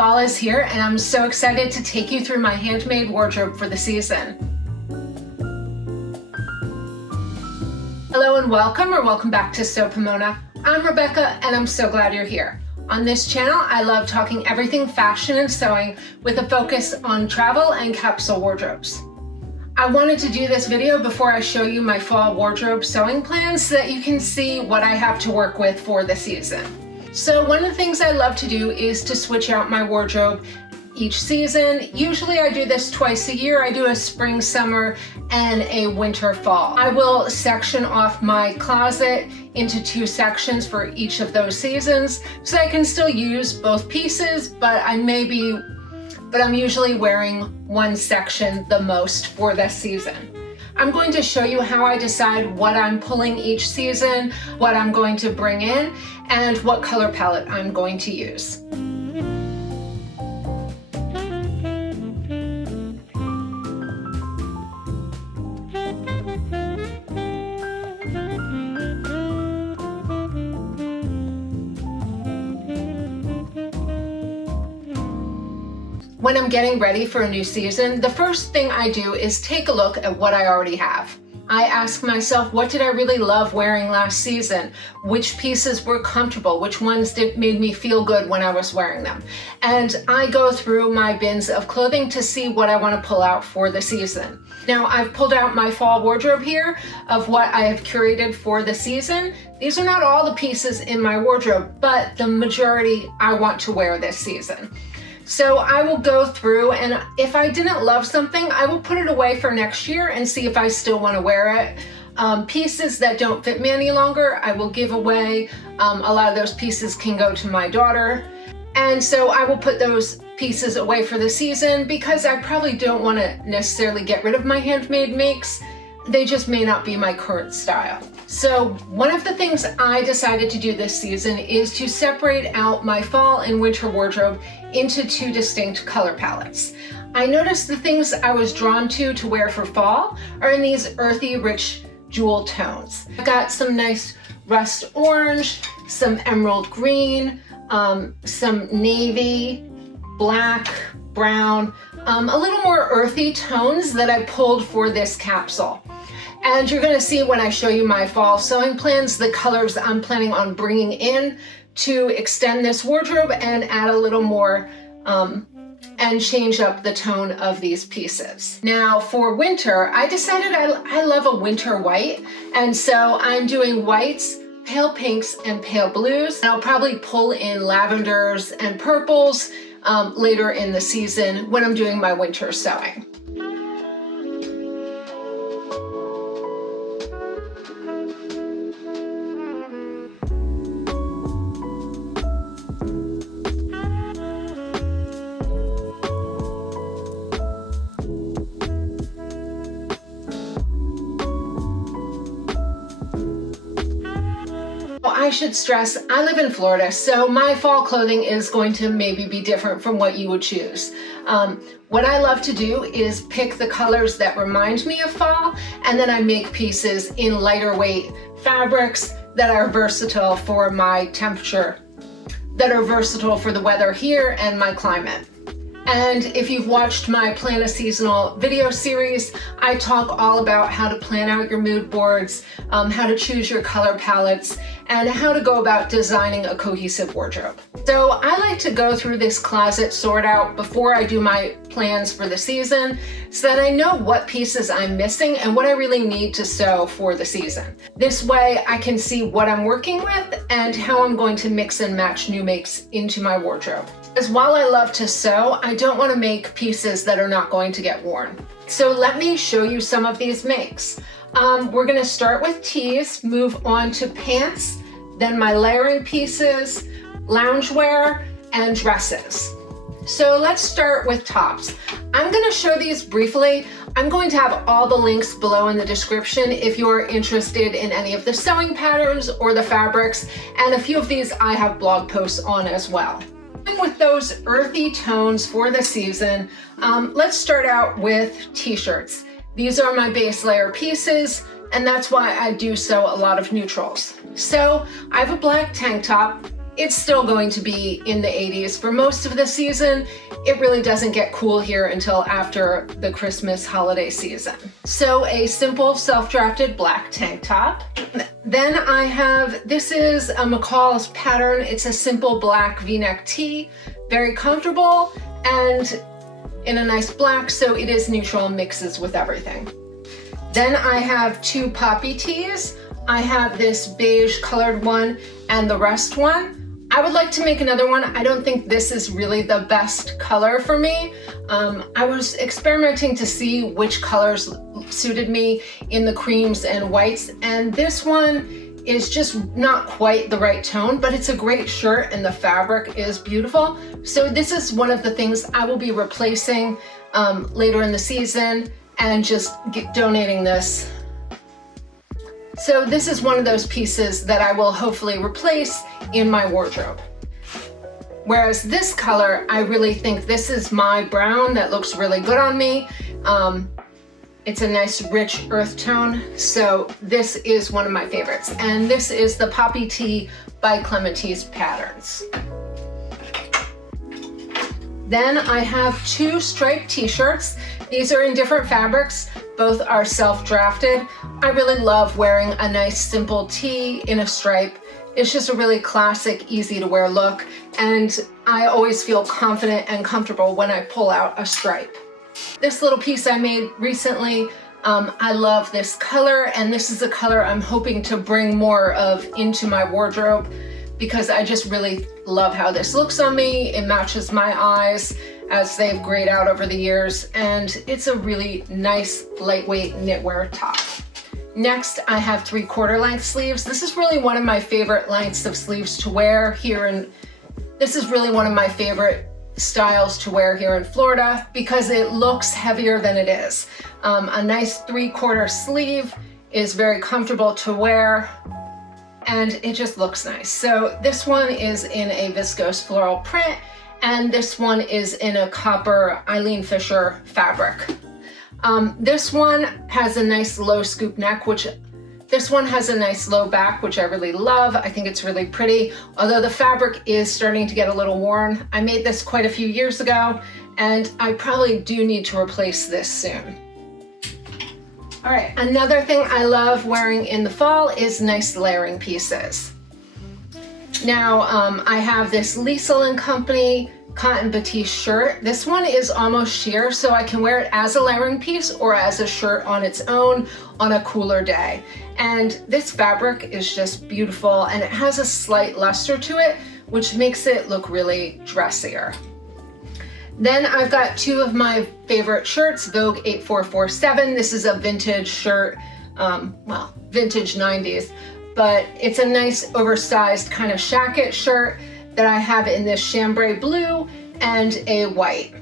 Fall is here and I'm so excited to take you through my handmade wardrobe for the season. Hello and welcome back to Sew Pomona. I'm Rebecca and I'm so glad you're here. On this channel, I love talking everything fashion and sewing with a focus on travel and capsule wardrobes. I wanted to do this video before I show you my fall wardrobe sewing plans so that you can see what I have to work with for the season. So one of the things I love to do is to switch out my wardrobe each season. Usually I do this twice a year. I do a spring, summer, and a winter, fall. I will section off my closet into 2 sections for each of those seasons so I can still use both pieces, but I'm usually wearing one section the most for this season. I'm going to show you how I decide what I'm pulling each season, what I'm going to bring in, and what color palette I'm going to use. When I'm getting ready for a new season, the first thing I do is take a look at what I already have. I ask myself, what did I really love wearing last season? Which pieces were comfortable? Which ones made me feel good when I was wearing them? And I go through my bins of clothing to see what I want to pull out for the season. Now, I've pulled out my fall wardrobe here of what I have curated for the season. These are not all the pieces in my wardrobe, but the majority I want to wear this season. So I will go through, and if I didn't love something, I will put it away for next year and see if I still want to wear it. Pieces that don't fit me any longer, I will give away. A lot of those pieces can go to my daughter. And so I will put those pieces away for the season because I probably don't want to necessarily get rid of my handmade makes. They just may not be my current style. So one of the things I decided to do this season is to separate out my fall and winter wardrobe into 2 distinct color palettes. I noticed the things I was drawn to wear for fall are in these earthy, rich jewel tones. I've got some nice rust orange, some emerald green, some navy, black, brown, a little more earthy tones that I pulled for this capsule. And you're going to see when I show you my fall sewing plans, the colors I'm planning on bringing in to extend this wardrobe and add a little more and change up the tone of these pieces. Now for winter, I decided I love a winter white. And so I'm doing whites, pale pinks, and pale blues. And I'll probably pull in lavenders and purples later in the season when I'm doing my winter sewing. I should stress, I live in Florida, so my fall clothing is going to maybe be different from what you would choose. What I love to do is pick the colors that remind me of fall, and then I make pieces in lighter weight fabrics that are versatile for my temperature, that are versatile for the weather here and my climate. And if you've watched my Plan a Seasonal video series, I talk all about how to plan out your mood boards, how to choose your color palettes, and how to go about designing a cohesive wardrobe. So I like to go through this closet sort out before I do my plans for the season so that I know what pieces I'm missing and what I really need to sew for the season. This way I can see what I'm working with and how I'm going to mix and match new makes into my wardrobe. As while I love to sew, I don't want to make pieces that are not going to get worn. So let me show you some of these makes. We're going to start with tees, move on to pants, then my layering pieces, loungewear, and dresses. So let's start with tops. I'm going to show these briefly. I'm going to have all the links below in the description if you're interested in any of the sewing patterns or the fabrics, and a few of these I have blog posts on as well. With those earthy tones for the season, let's start out with t-shirts. These are my base layer pieces, and that's why I do sew a lot of neutrals. So I have a black tank top. it's still going to be in the 80s for most of the season. It really doesn't get cool here until after the Christmas holiday season. So a simple self-drafted black tank top. Then I have, this is a McCall's pattern. It's a simple black V-neck tee, very comfortable and in a nice black, so it is neutral and mixes with everything. Then I have two poppy tees. I have this beige colored one and the rust one. I would like to make another one. I don't think this is really the best color for me. I was experimenting to see which colors suited me in the creams and whites, and this one is just not quite the right tone, but it's a great shirt and the fabric is beautiful. So this is one of the things I will be replacing later in the season and just donating this. So this is one of those pieces that I will hopefully replace in my wardrobe. Whereas this color, I really think this is my brown that looks really good on me. It's a nice rich earth tone, so this is one of my favorites. And this is the Poppy Tee by Clematisse Patterns. Then I have two striped t-shirts. These are in different fabrics. Both are self-drafted. I really love wearing a nice simple tee in a stripe. It's just a really classic, easy to wear look. And I always feel confident and comfortable when I pull out a stripe. This little piece I made recently, I love this color, and this is a color I'm hoping to bring more of into my wardrobe because I just really love how this looks on me. It matches my eyes as they've grayed out over the years, and it's a really nice lightweight knitwear top. Next, I have 3/4 length sleeves. This is really one of my favorite lengths of sleeves to wear here, and this is really one of my favorite styles to wear here in Florida because it looks heavier than it is. A nice 3/4 sleeve is very comfortable to wear, and it just looks nice. So this one is in a viscose floral print, and this one is in a copper Eileen Fisher fabric. This one has a nice low scoop neck, this one has a nice low back, which I really love. I think it's really pretty, although the fabric is starting to get a little worn. I made this quite a few years ago, and I probably do need to replace this soon. All right, another thing I love wearing in the fall is nice layering pieces. Now, I have this Liesl & Company cotton batiste shirt. This one is almost sheer, so I can wear it as a layering piece or as a shirt on its own on a cooler day. And this fabric is just beautiful, and it has a slight luster to it, which makes it look really dressier. Then I've got two of my favorite shirts, Vogue 8447. This is a vintage shirt, well, vintage 90s, but it's a nice oversized kind of shacket shirt that I have in this chambray blue and a white,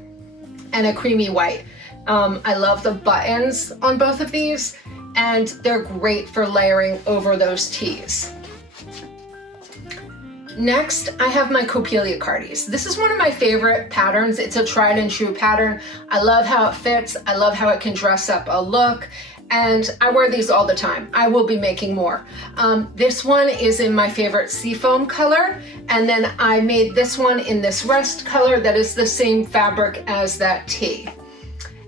and a creamy white. I love the buttons on both of these, and they're great for layering over those tees. Next, I have my Copelia Cardies. This is one of my favorite patterns. It's a tried and true pattern. I love how it fits. I love how it can dress up a look, and I wear these all the time. I will be making more. This one is in my favorite seafoam color, and then I made this one in this rust color that is the same fabric as that tee.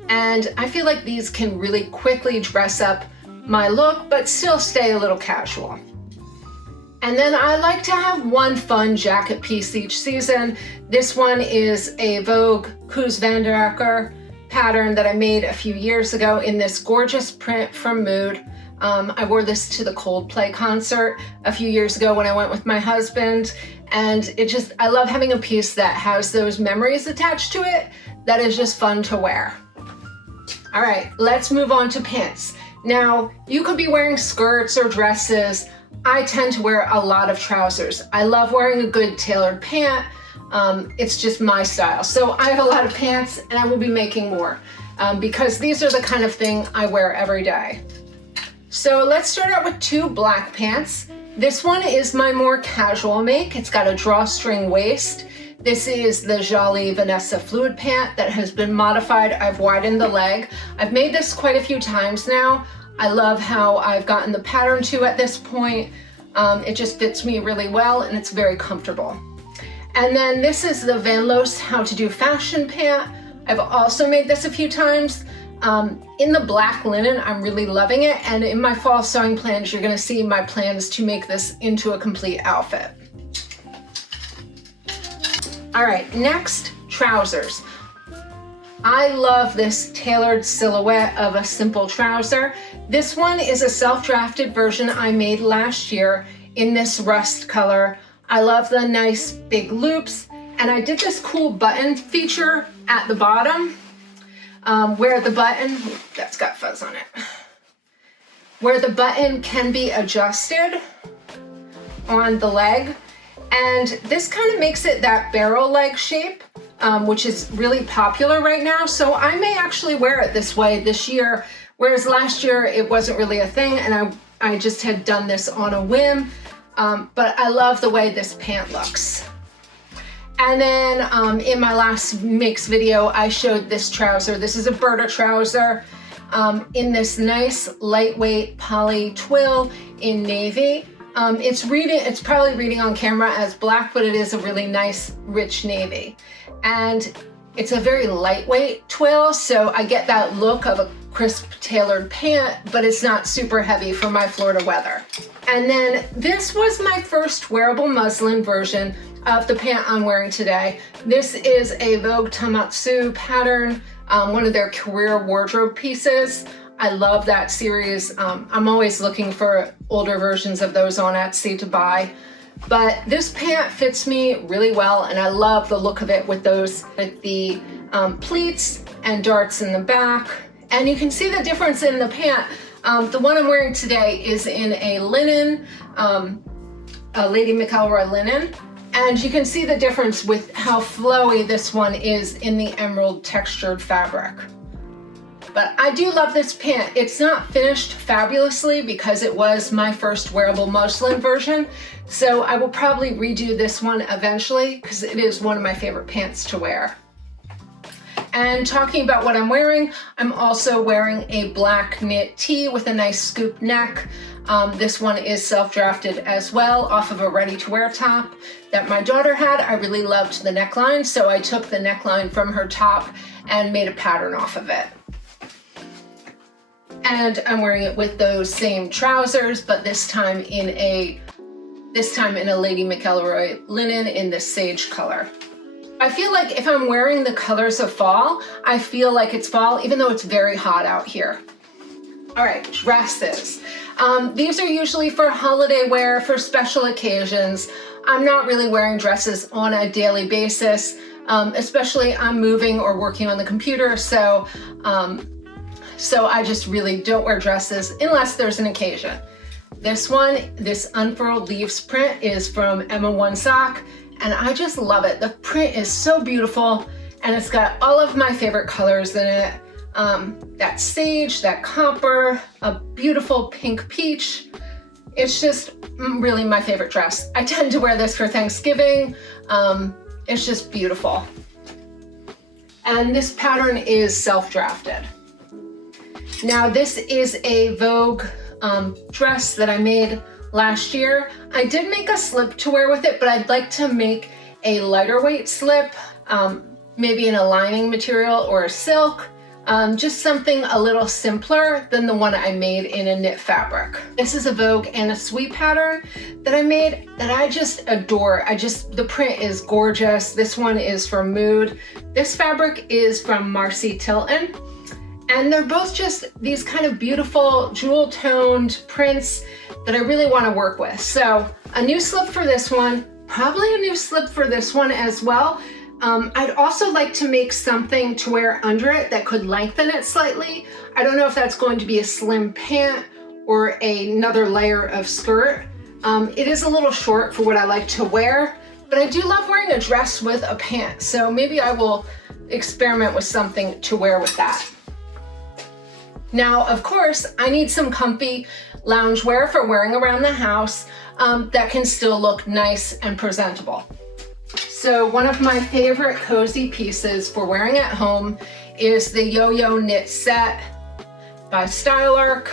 And I feel like these can really quickly dress up my look, but still stay a little casual. And then I like to have one fun jacket piece each season. This one is a Vogue Koos van der Acker pattern that I made a few years ago in this gorgeous print from Mood. I wore this to the Coldplay concert a few years ago when I went with my husband, and I love having a piece that has those memories attached to it that is just fun to wear. All right, let's move on to pants. Now, you could be wearing skirts or dresses. I tend to wear a lot of trousers. I love wearing a good tailored pant. It's just my style. So I have a lot of pants, and I will be making more because these are the kind of thing I wear every day. So let's start out with two black pants. This one is my more casual make. It's got a drawstring waist. This is the Jolly Vanessa fluid pant that has been modified. I've widened the leg. I've made this quite a few times now. I love how I've gotten the pattern to at this point. It just fits me really well and it's very comfortable. And then this is the Van Loos How to Do Fashion Pant. I've also made this a few times. In the black linen, I'm really loving it. And in my fall sewing plans, you're gonna see my plans to make this into a complete outfit. All right, next, trousers. I love this tailored silhouette of a simple trouser. This one is a self-drafted version I made last year in this rust color. I love the nice big loops, and I did this cool button feature at the bottom where the button, that's got fuzz on it, where the button can be adjusted on the leg. And this kind of makes it that barrel leg shape, which is really popular right now. So I may actually wear it this way this year, whereas last year it wasn't really a thing and I just had done this on a whim. But I love the way this pant looks. And then in my last mix video, I showed this trouser. This is a Berta trouser in this nice lightweight poly twill in navy. It's probably reading on camera as black, but it is a really nice rich navy. And it's a very lightweight twill, so I get that look of a crisp tailored pant, but it's not super heavy for my Florida weather. And then this was my first wearable muslin version of the pant I'm wearing today. This is a Vogue Tamatsu pattern, one of their career wardrobe pieces. I love that series. I'm always looking for older versions of those on Etsy to buy. But this pant fits me really well, and I love the look of it with the pleats and darts in the back. And you can see the difference in the pant. The one I'm wearing today is in a linen, a Lady McCall linen. And you can see the difference with how flowy this one is in the emerald textured fabric. But I do love this pant. It's not finished fabulously because it was my first wearable muslin version. So I will probably redo this one eventually because it is one of my favorite pants to wear. And talking about what I'm wearing, I'm also wearing a black knit tee with a nice scoop neck. This one is self-drafted as well off of a ready-to-wear top that my daughter had. I really loved the neckline, so I took the neckline from her top and made a pattern off of it. And I'm wearing it with those same trousers, but this time in a Lady McElroy linen in the sage color. I feel like if I'm wearing the colors of fall, I feel like it's fall, even though it's very hot out here. All right, dresses. These are usually for holiday wear, for special occasions. I'm not really wearing dresses on a daily basis, especially I'm moving or working on the computer, so I just really don't wear dresses unless there's an occasion. This one, this unfurled leaves print is from Emma One Sock, and I just love it. The print is so beautiful, and it's got all of my favorite colors in it. That sage, that copper, a beautiful pink peach. It's just really my favorite dress. I tend to wear this for Thanksgiving. It's just beautiful. And this pattern is self-drafted. Now this is a Vogue dress that I made last year. I did make a slip to wear with it, but I'd like to make a lighter weight slip, maybe in a lining material or a silk, just something a little simpler than the one I made in a knit fabric. This is a Vogue Anna Sui pattern that I made that I just adore. The print is gorgeous. This one is from Mood. This fabric is from Marcy Tilton. And they're both just these kind of beautiful jewel toned prints that I really want to work with. So a new slip for this one, probably a new slip for this one as well. I'd also like to make something to wear under it that could lengthen it slightly. I don't know if that's going to be a slim pant or another layer of skirt. It is a little short for what I like to wear, but I do love wearing a dress with a pant. So maybe I will experiment with something to wear with that. Now, of course, I need some comfy loungewear for wearing around the house that can still look nice and presentable. So one of my favorite cozy pieces for wearing at home is the Yo-Yo Knit Set by Stylark.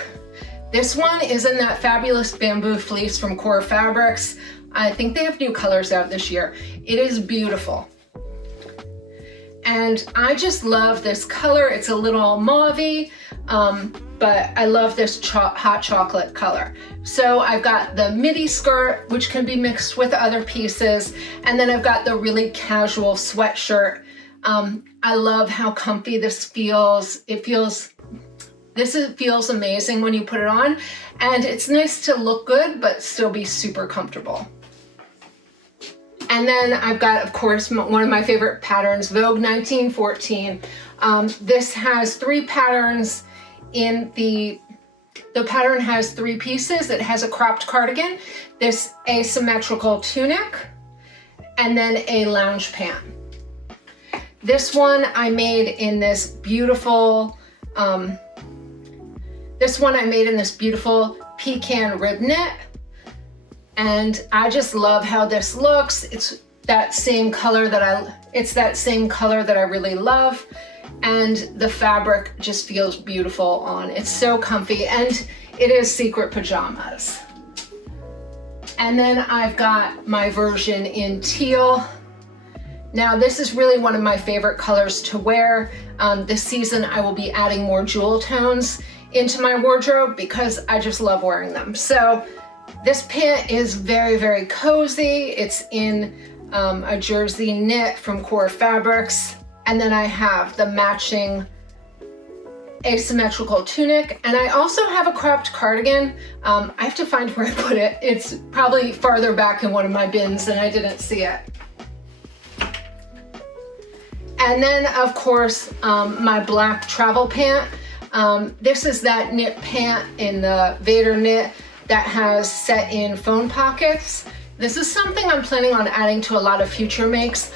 This one is in that fabulous bamboo fleece from Core Fabrics. I think they have new colors out this year. It is beautiful. And I just love this color. It's a little mauve-y, but I love this hot chocolate color. So I've got the midi skirt, which can be mixed with other pieces. And then I've got the really casual sweatshirt. I love how comfy this feels. This feels amazing when you put it on. And it's nice to look good, but still be super comfortable. And then I've got, of course, one of my favorite patterns, Vogue 1914. This has 3 patterns in the pattern has 3 pieces. It has a cropped cardigan, this asymmetrical tunic, and then a lounge pant. This one I made in this beautiful, pecan rib knit. And I just love how this looks. It's that same color that I really love. And the fabric just feels beautiful on. It's so comfy, and it is secret pajamas. And then I've got my version in teal. Now this is really one of my favorite colors to wear. This season I will be adding more jewel tones into my wardrobe because I just love wearing them. So this pant is very, very cozy. It's in a jersey knit from Core Fabrics. And then I have the matching asymmetrical tunic. And I also have a cropped cardigan. I have to find where I put it. It's probably farther back in one of my bins and I didn't see it. And then, of course, my black travel pant. This is that knit pant in the Vader knit that has set-in phone pockets. This is something I'm planning on adding to a lot of future makes.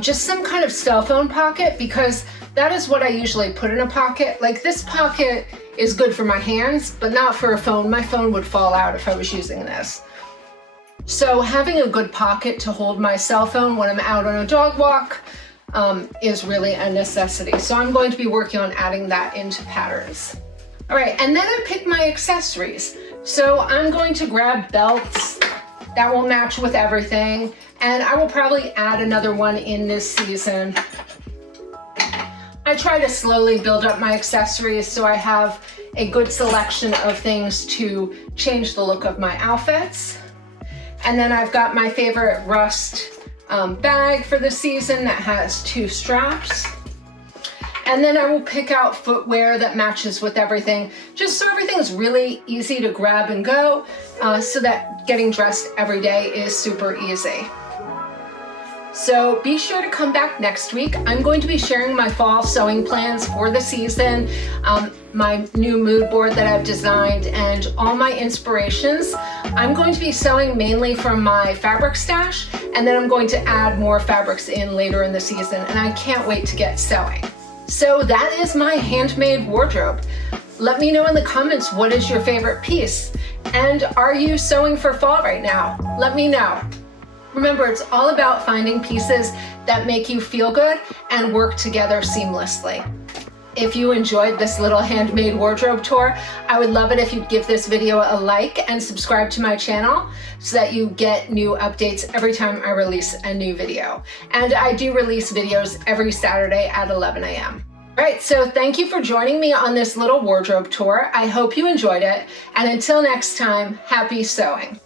Just some kind of cell phone pocket, because that is what I usually put in a pocket. Like, this pocket is good for my hands, but not for a phone. My phone would fall out if I was using this. So having a good pocket to hold my cell phone when I'm out on a dog walk is really a necessity. So I'm going to be working on adding that into patterns. All right, and then I picked my accessories. So I'm going to grab belts that will match with everything, and I will probably add another one in this season. I try to slowly build up my accessories so I have a good selection of things to change the look of my outfits. And then I've got my favorite rust bag for the season that has 2 straps. And then I will pick out footwear that matches with everything, just so everything's really easy to grab and go, so that getting dressed every day is super easy. So be sure to come back next week. I'm going to be sharing my fall sewing plans for the season, my new mood board that I've designed, and all my inspirations. I'm going to be sewing mainly from my fabric stash, and then I'm going to add more fabrics in later in the season, and I can't wait to get sewing. So that is my handmade wardrobe. Let me know in the comments, what is your favorite piece? And are you sewing for fall right now? Let me know. Remember, it's all about finding pieces that make you feel good and work together seamlessly. If you enjoyed this little handmade wardrobe tour, I would love it if you'd give this video a like and subscribe to my channel so that you get new updates every time I release a new video. And I do release videos every Saturday at 11 a.m. All right, so thank you for joining me on this little wardrobe tour. I hope you enjoyed it. And until next time, happy sewing.